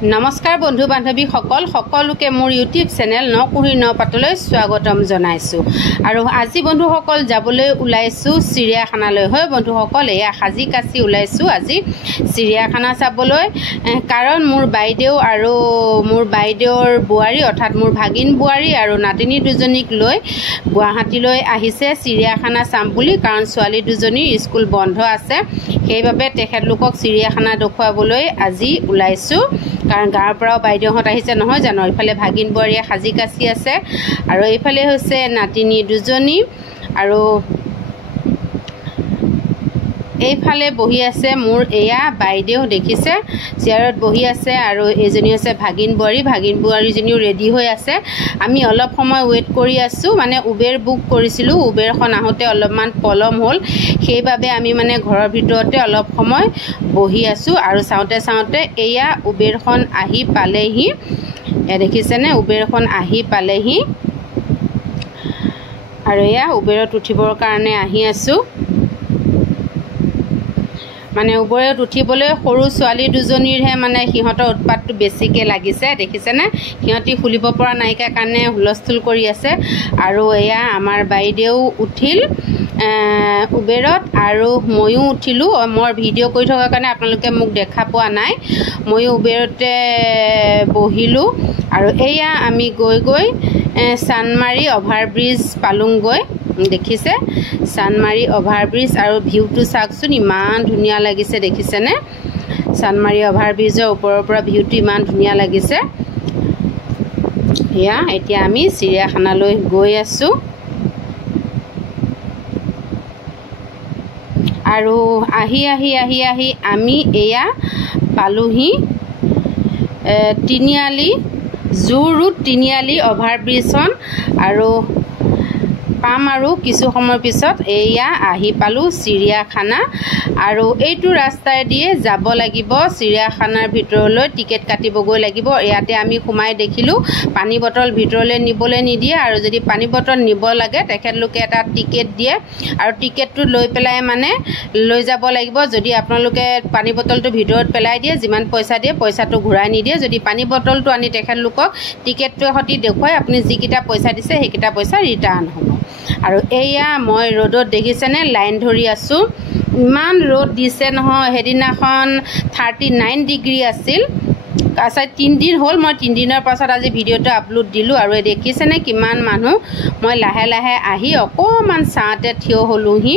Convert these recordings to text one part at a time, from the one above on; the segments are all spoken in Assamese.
নমস্কাৰ বন্ধু বান্ধৱী সকলোকে মোৰ ইউটিউব চেনেল নকুহি নপাতলৈ স্বাগতম জনাইছো আৰু আজি বন্ধুসকল যাবলৈ ওলাইছো চিৰিয়াখানালৈ হয় বন্ধুসকল এয়া হাজি কাছি ওলাইছো আজি চিৰিয়াখানা চাবলৈ কাৰণ মোৰ বাইদেউ আৰু মোৰ বাইদেউৰ বুৱাৰী অৰ্থাৎ মোৰ ভাগিন বুৱাৰী আৰু নাতিনী দুজনীক লৈ গুৱাহাটীলৈ আহিছে চিৰিয়াখানা চাম বুলি কাৰণ ছোৱালী দুজনীৰ স্কুল বন্ধ আছে সেইবাবে তেখেতলোকক চিৰিয়াখানা দেখুৱাবলৈ আজি ওলাইছো কাৰণ গাঁৱৰ পৰা বাইদেউহত আহিছে নহয় জানো ইফালে ভাগিন বুৱাৰীয়ে হাজি কাছি আছে আৰু এইফালে হৈছে নাতিনী দুজনী আৰু এইফালে বহি আছে মোৰ এয়া বাইদেউ দেখিছে চেয়াৰত বহি আছে আৰু এজনী আছে ভাগিন বুৱাৰীজনীও ৰেডি হৈ আছে আমি অলপ সময় ওয়েট কৰি আছো মানে উবেৰ বুক কৰিছিলো উবেৰখন আহোতে অলপমান পলম হ'ল সেইবাবে আমি মানে ঘৰৰ ভিতৰতে অলপ সময় বহি আছো আৰু চাওঁতে এয়া উবেৰখন আহি পালেহি দেখিছেনে উবেৰখন আহি পালেহি আৰু এয়া উবেৰত উঠিবৰ কাৰণে আহি আছো মানে উবেৰত উঠিবলৈ সৰু ছোৱালী দুজনীৰহে মানে সিহঁতৰ উৎপাতটো বেছিকে লাগিছে দেখিছেনে সিহঁতি খুলিব পৰা নাইকা কাৰণে হুলস্থুল কৰি আছে আৰু এয়া আমাৰ বাইদেউ উঠিল উবেৰত আৰু ময়ো উঠিলো মই ভিডিঅ' কৰি থকাৰ কাৰণে আপোনালোকে মোক দেখা পোৱা নাই ময়ো উবেৰতে বহিলো আৰু এয়া আমি গৈ চানমাৰী অভাৰব্ৰিজ পালুংগৈ দেখিছে চানমাৰী অভাৰব্ৰিজ আৰু ভিউটো চাওকচোন ইমান ধুনীয়া লাগিছে দেখিছেনে চানমাৰী অভাৰব্ৰিজৰ ওপৰৰ পৰা ভিউটো ইমান ধুনীয়া লাগিছে এয়া এতিয়া আমি চিৰিয়াখানালৈ গৈ আছো আৰু আহি আমি এয়া পালোহি তিনিআলি জু ৰোড তিনিআলি অভাৰব্ৰিজখন আৰু পাম আৰু কিছু সময় পিছত এয়া আহি পালো চিৰিয়াখানা আৰু এইটো ৰাস্তাই দিয়ে যাব লাগিব চিৰিয়াখানাৰ ভিতৰলৈ টিকেট কাটিবগৈ লাগিব ইয়াতে আমি সোমাই দেখিলো পানী বটল ভিতৰলৈ নিবলৈ নিদিয়ে আৰু যদি পানী বটল নিব লাগে তেখেতলোকে এটা টিকেট দিয়ে আৰু টিকেটটো লৈ পেলাই মানে লৈ যাব লাগিব যদি আপোনালোকে পানী বটলটো ভিতৰত পেলাই দিয়ে যিমান পইচা দিয়ে পইচাটো ঘূৰাই নিদিয়ে যদি পানী বটলটো আনি তেখেতলোকক টিকেটটোৰ সৈতে দেখুৱাই আপুনি যিকেইটা পইচা দিছে সেইকেইটা পইচা ৰিটাৰ্ণ হ'ব আৰু এয়া মই ৰ'দত দেখিছেনে লাইন ধৰি আছো ইমান ৰ'দ দিছে নহয় হেদিনাখন 39 ডিগ্ৰী আছিল আচ্ছা 3 দিন হ'ল মই 3 দিনৰ পাছত আজি ভিডিঅ'টো আপলোড দিলো আৰু দেখিছেনে কিমান মানুহ মই লাহে আহি অকমান ছাতে থিয় হলোহি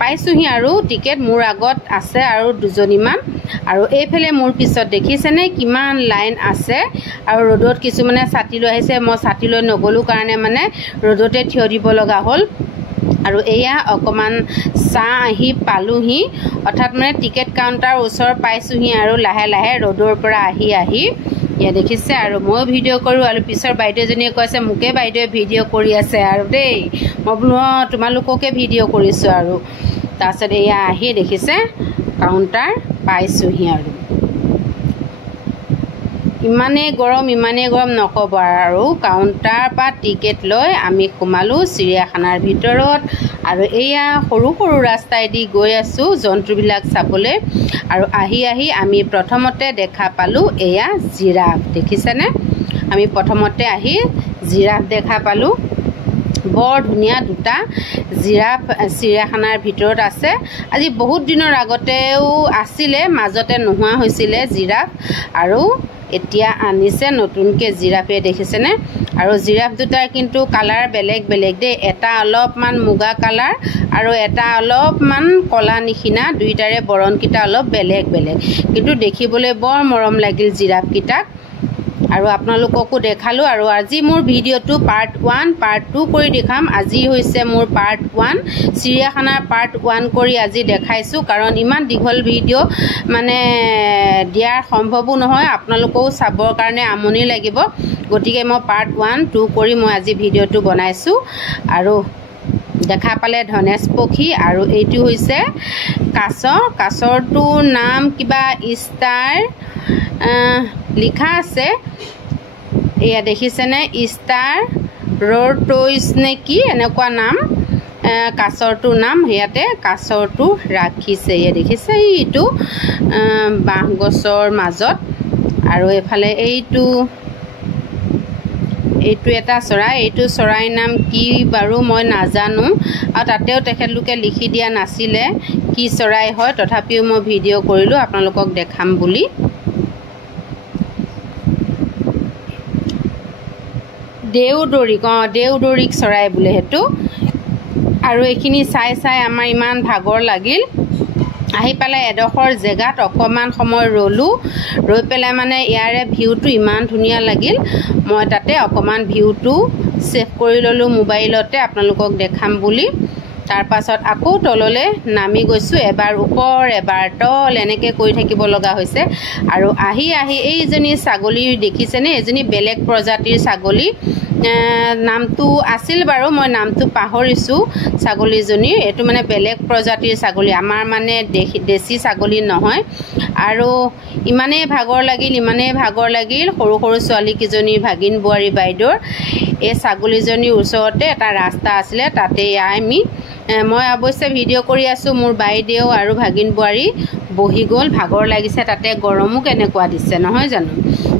পাইছোহি আৰু টিকেট মোৰ আগত আছে আৰু দুজনীমান আৰু এইফালে মোৰ পিছত দেখিছেনে কিমান লাইন আছে আৰু ৰ'দত কিছুমানে ছাতি লৈ আহিছে মই ছাতি লৈ নগলো কাৰণে মানে ৰ'দতে থিয় দিব লগা হ'ল আৰু এয়া অকমান আহি পালোহি অৰ্থাৎ মানে টিকেট কাউণ্টাৰ ওচৰ পাইছোহি আৰু লাহে ৰ'দৰ পৰা আহি ইয়া দেখিছে আৰু মই ভিডিঅ' কৰোঁ আৰু পিছৰ বাইদেউজনীয়ে কৈছে মোকে বাইদেৱে ভিডিঅ' কৰি আছে আৰু দেই মই বোলো তোমালোককে ভিডিঅ' কৰিছোঁ আৰু তাৰপিছত এয়া আহি দেখিছে কাউণ্টাৰ পাইছোহি আৰু ইমানেই গৰম নক'ব আৰু কাউণ্টাৰ পৰা টিকেট লৈ আমি সোমালো চিৰিয়াখানাৰ ভিতৰত আৰু এয়া সৰু ৰাস্তাইদি গৈ আছো জন্তুবিলাক চাবলৈ আৰু আহি আমি প্ৰথমতে দেখা পালো এয়া জিৰাফ দেখিছেনে আমি প্ৰথমতে আহি জিৰাফ দেখা পালো বৰ ধুনীয়া দুটা জিৰাফ চিৰিয়াখানাৰ ভিতৰত আছে আজি বহুত দিনৰ আগতেও আছিলে মাজতে নোহোৱা হৈছিলে জিৰাফ আৰু এতিয়া আনিছে নতুনকে জিৰাফে দেখিছেনে আৰু জিৰাফ দুটাৰ কিন্তু কালাৰ বেলেগ দেই এটা অলপমান মুগা কালাৰ আৰু এটা অলপমান কলা নিচিনা দুইটাৰে বৰণকিটা অলপ বেলেগ কিন্তু দেখিবলৈ বৰ মৰম লাগিল জিৰাফ কিটাক আৰু আপোনালোককো দেখালো আৰু আজি মোৰ ভিডিঅ'টো পাৰ্ট 1 পাৰ্ট 2 কৰি দেখাম আজি হৈছে মোৰ পাৰ্ট 1 চিৰিয়াখানাৰ পাৰ্ট 1 কৰি আজি দেখাইছো কাৰণ ইমান দীঘল ভিডিঅ' মানে দিয়াৰ সম্ভৱো নহয় আপোনালোকেও চাবৰ কাৰণে আমনি লাগিব গতিকে মই পাৰ্ট 1 2 কৰি মই আজি ভিডিঅ'টো বনাইছো আৰু দেখা পালে ধনেশ পক্ষী আৰু এইটো হৈছে কাছৰটোৰ নাম কিবা ষ্টাৰ লিখা আছে এয়া দেখিছেনে ষ্টাৰ ৰ'ৰটইজ নে কি এনেকুৱা নাম কাছৰটোৰ নাম ইয়াতে কাছৰটো ৰাখিছে এয়া দেখিছে এইটো বাঁহ গছৰ মাজত আৰু এফালে এইটো এটা চৰাই, এইটো চৰাইৰ নাম কি বাৰু মই নাজানো, আৰু তাতেও তেখেতলোকে লিখি দিয়া নাছিলে কি চৰাই হয়, তথাপিও মই ভিডিঅ' কৰিলোঁ আপোনালোকক দেখাম বুলি। দেওদৰিক চৰাই বোলে সেইটো। আৰু এইখিনি চাই আমাৰ ইমান ভাগৰ লাগিল। আহি পেলাই এডোখৰ জেগাত অকণমান সময় ৰ'লোঁ, ৰৈ পেলাই মানে ইয়াৰে ভিউটো ইমান ধুনীয়া লাগিল, মই তাতে অকণমান ভিউটো ছেভ কৰি ল'লোঁ মোবাইলতে আপোনালোকক দেখাম বুলি। তাৰপাছত আকৌ তললৈ নামি গৈছোঁ, এবাৰ ওপৰ এবাৰ তল এনেকৈ কৰি থাকিব লগা হৈছে। আৰু আহি এইজনী ছাগলী দেখিছেনে, এজনী বেলেগ প্ৰজাতিৰ ছাগলী, নামটো আছিল বাৰু মই নামটো পাহৰিছোঁ ছাগলীজনীৰ। এইটো মানে বেলেগ প্ৰজাতিৰ ছাগলী, আমাৰ মানে দেশী ছাগলী নহয়। আৰু ইমানেই ভাগৰ লাগিল সৰু ছোৱালীকেইজনীৰ ভাগিন বোৱাৰী বাইদেউৰ এই ছাগলীজনীৰ ওচৰতে এটা ৰাস্তা আছিলে, তাতে মই অৱশ্যে ভিডিঅ' কৰি আছোঁ, মোৰ বাইদেউ আৰু ভাগিন বোৱাৰী বহি গ'ল, ভাগৰ লাগিছে, তাতে গৰমো কেনেকুৱা দিছে নহয় জানো,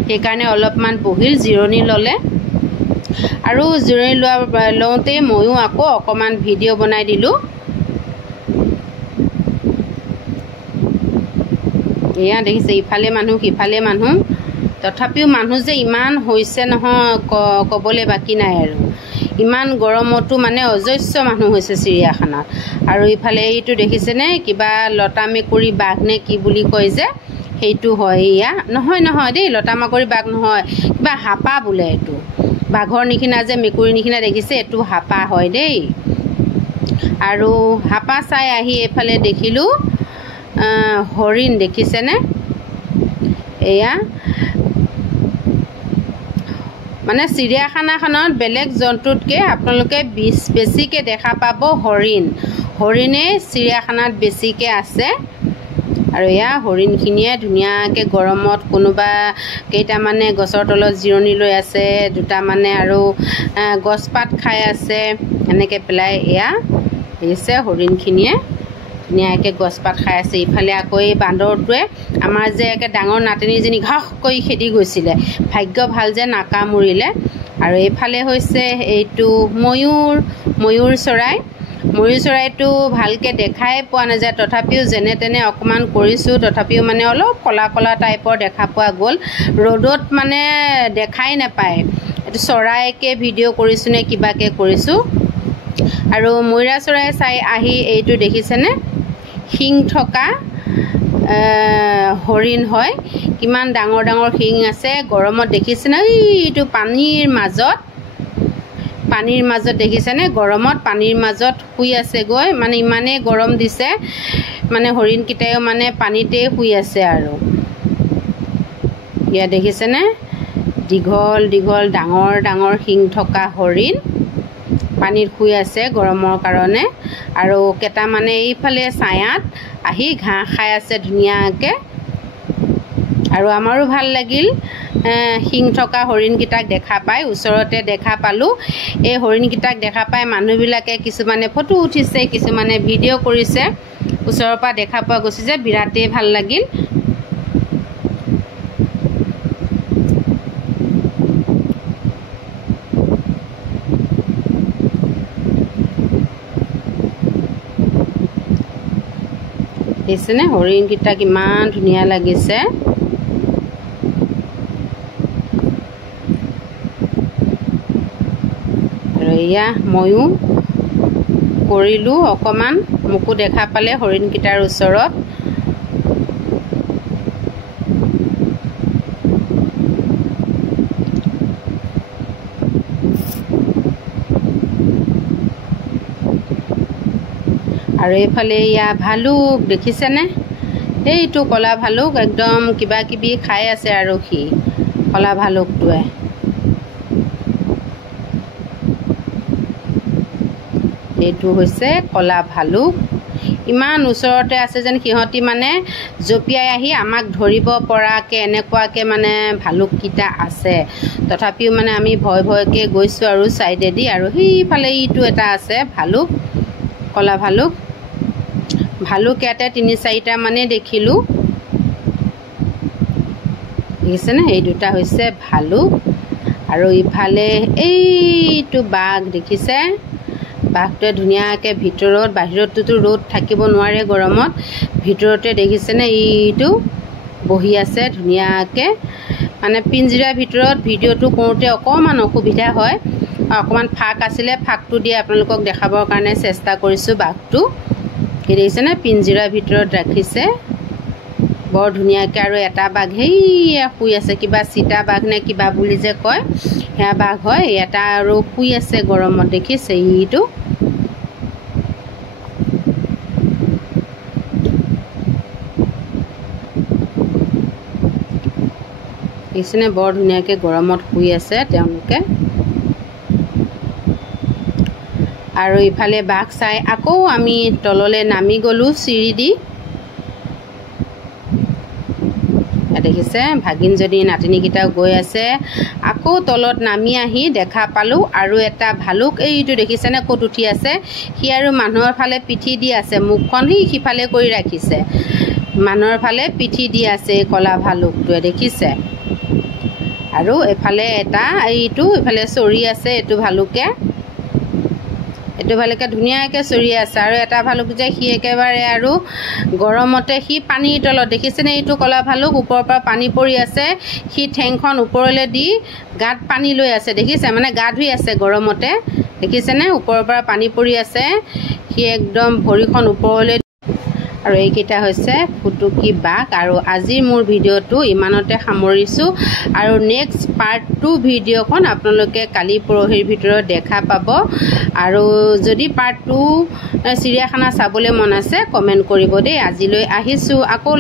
সেইকাৰণে অলপমান বহিল, জিৰণি ল'লে। আৰু জিৰণি লওঁতেই ময়ো আকৌ অকণমান ভিডিঅ' বনাই দিলোঁ। এয়া দেখিছে, ইফালে মানুহ সিফালে মানুহ, তথাপিও মানুহ যে ইমান হৈছে নহয় ক'বলৈ বাকী নাই আৰু। ইমান গৰমতো মানে অজস্ৰ মানুহ হৈছে চিৰিয়াখানাত। আৰু ইফালে এইটো দেখিছেনে, কিবা লতা মেকুৰী বাঘ নে কি বুলি কয় যে, সেইটো হয়। এয়া নহয় দেই, লতা মেকুৰী বাঘ নহয়, কিবা হাপা বোলে। এইটো বাঘৰ নিচিনা যে মেকুৰী নিচিনা দেখিছে, এইটো হাপা হয় দেই। আৰু হাপা চাই আহি এইফালে দেখিলোঁ হৰিণ, দেখিছেনে, এয়া মানে চিৰিয়াখানাখনত বেলেগ জন্তুতকৈ আপোনালোকে বেছিকৈ দেখা পাব হৰিণেই চিৰিয়াখানাত বেছিকৈ আছে। আৰু এয়া হৰিণখিনিয়ে ধুনীয়াকৈ গৰমত কোনোবা কেইটামানে গছৰ তলত জিৰণি লৈ আছে, দুটামানে আৰু গছপাত খাই আছে, এনেকৈ পেলাই এয়া দেখিছে হৰিণখিনিয়ে ধুনীয়াকৈ গছপাত খাই আছে। ইফালে আকৌ এই বান্দৰটোৱে আমাৰ যে একে ডাঙৰ নাতিনীজনী ঘাঁহ কৰি খেদি গৈছিলে, ভাগ্য ভাল যে নাকামুৰিলে। আৰু এইফালে হৈছে এইটো ময়ূৰ চৰাইটো ভালকৈ দেখাই পোৱা নাযায়, তথাপিও যেনে তেনে অকণমান কৰিছোঁ, তথাপিও মানে অলপ কলা টাইপৰ দেখা পোৱা গ'ল, ৰ'দত মানে দেখাই নাপায় এইটো চৰাইকে ভিডিঅ' কৰিছোঁ নে কিবাকৈ কৰিছোঁ। আৰু ময়ূৰা চৰাই চাই আহি এইটো দেখিছেনে, শিং থকা হৰিণ হয়, কিমান ডাঙৰ শিং আছে, গৰমত দেখিছেনে, এইটো পানীৰ মাজত দেখিছেনে, গৰমত পানীৰ মাজত শুই আছেগৈ, মানে ইমানেই গৰম দিছে, মানে হৰিণকেইটাইও মানে পানীতেই শুই আছে। আৰু ইয়াত দেখিছেনে, দীঘল ডাঙৰ শিং থকা হৰিণ পানীত শুই আছে গৰমৰ কাৰণে। আৰু কেইটামানে এইফালে ছায়াত আহি ঘাঁহ খাই আছে ধুনীয়াকৈ। আৰু আমাৰো ভাল লাগিল শিং থকা হৰিণকেইটাক দেখা পাই, ওচৰতে দেখা পালোঁ। এই হৰিণকেইটাক দেখা পাই মানুহবিলাকে কিছুমানে ফটো উঠিছে, কিছুমানে ভিডিঅ' কৰিছে, ওচৰৰ পৰা দেখা পোৱা গৈছে যে বিৰাটেই ভাল লাগিল। দেখিছেনে হৰিণকেইটা কিমান ধুনীয়া লাগিছে। আৰু এয়া ময়ো কৰিলোঁ অকণমান, মোকো দেখা পালে হৰিণকেইটাৰ ওচৰত। আৰু এইফালে এয়া ভালুক দেখিছেনে, এইটো ক'লা ভালুক একদম কিবা কিবি খাই আছে আৰু সি ক'লা ভালুকটোৱে। এইটো হৈছে ক'লা ভালুক, ইমান ওচৰতে আছে যেন সিহঁতি মানে জঁপিয়াই আহি আমাক ধৰিব পৰাকৈ এনেকুৱাকৈ মানে ভালুককেইটা আছে। তথাপিও মানে আমি ভয়কৈ গৈছোঁ আৰু ছাইডেদি। আৰু সেইফালে ইটো এটা আছে ভালুক, ক'লা ভালুক ইয়াতে 3-4টা মানে দেখিলোঁ। দেখিছেনে এই দুটা হৈছে ভালুক আৰু ইফালে এইটো বাঘ দেখিছে বাঘটোৱে ধুনীয়াকৈ ভিতৰত বাহিৰততো ৰ'দ থাকিব নোৱাৰে গৰমত ভিতৰতে দেখিছেনে এইটো বহি আছে ধুনীয়াকৈ মানে পিঞ্জিৰাৰ ভিতৰত ভিডিঅ'টো কৰোঁতে অকণমান অসুবিধা হয় অকণমান ফাঁক আছিলে ফাঁকটো দিয়ে আপোনালোকক দেখাবৰ কাৰণে চেষ্টা কৰিছোঁ বাঘটো এই দেখিছেনে পিঞ্জিৰাৰ ভিতৰত ৰাখিছে বৰ ধুনীয়াকৈ আৰু এটা বাঘ সেইয়া শুই আছে কিবা চিতা বাঘ নে কিবা বুলি যে কয় সেয়া বাঘ হয় এটা আৰু শুই আছে গৰমত দেখিছে এইটো দেখিছেনে বৰ ধুনীয়াকৈ গৰমত শুই আছে তেওঁলোকে আৰু ইফালে বাঘ চাই আকৌ আমি তললৈ নামি গ'লোঁ চিৰি দি দেখিছে ভাগিনজনী নাতিনীকেইটাও গৈ আছে আকৌ তলত নামি আহি দেখা পালোঁ আৰু এটা ভালুক এইটো দেখিছেনে ক'ত উঠি আছে সি আৰু মানুহৰ ফালে পিঠি দি আছে মুখখন সিফালে কৰি ৰাখিছে মানুহৰ ফালে পিঠি দি আছে কলা ভালুকটোৱে দেখিছে আৰু এফালে এটা এইটো এফালে চৰি আছে এইটো ভালুকে ধুনীয়াকৈ চৰি আছে আৰু এটা ভালুক যে সি একেবাৰে আৰু গৰমতে সি পানীৰ তলত দেখিছেনে এইটো কলা ভালুক ওপৰৰ পৰা পানী পৰি আছে সি ঠেংখন ওপৰলৈ দি গাত পানী লৈ আছে দেখিছে মানে গা ধুই আছে গৰমতে দেখিছেনে ওপৰৰ পৰা পানী পৰি আছে সি একদম ভৰিখন ওপৰলৈ আৰু এইকেইটা হৈছে ফুটুকী বাঘ আৰু আজিৰ মোৰ ভিডিঅ'টো ইমানতে সামৰিছোঁ আৰু নেক্সট পাৰ্ট 2 ভিডিঅ'খন আপোনালোকে কালি পৰহিৰ ভিতৰত দেখা পাব আৰু যদি পাৰ্ট 2 চিৰিয়াখানা চাবলৈ মন আছে কমেণ্ট কৰিব দেই আজিলৈ আহিছোঁ আকৌ